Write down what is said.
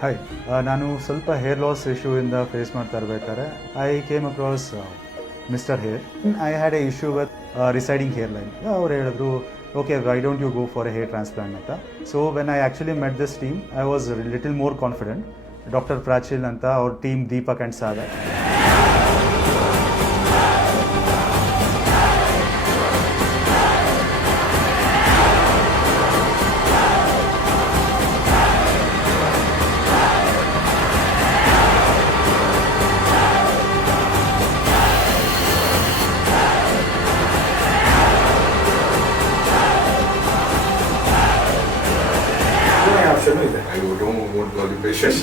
Hi, ನಾನು ಸ್ವಲ್ಪ hair loss ಇಶ್ಯೂಯಿಂದ face ಮಾಡ್ತಾ ಇರಬೇಕಾದ್ರೆ I came across mister hair. I had a issue with receding hair line. ಅವ್ರು ಹೇಳಿದ್ರು, okay, why don't you go for a hair transplant ಅಂತ. So when I actually met this team, I was little more confident. Doctor Prachil ಅಂತ ಅವ್ರ team, Deepak and Sagar. Option ಇದೆ. I don't want to call you patient.